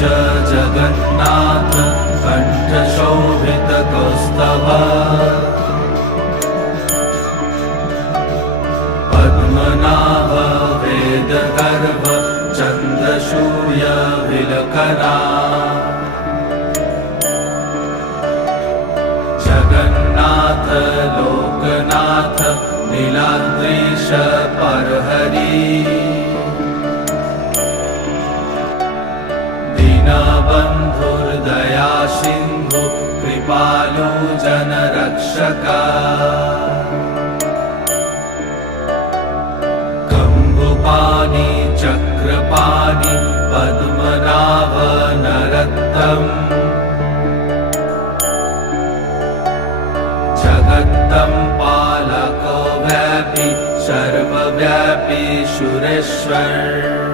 जगन्नाथ कण्ठशोभितकौस्तभ पद्मनाभ वेदगर्भ चन्द्रसूर्यविलकरा जगन्नाथ लोकनाथ नीलाद्रीश परहरि दीनबन्धुर्दया सिन्धु कृपालु जनरक्षका कम्बुपाणि चक्रपाणि पद्मनाभ नरोत्तम जगत्तं पालको व्यापी सर्वव्यापी सुरेश्वर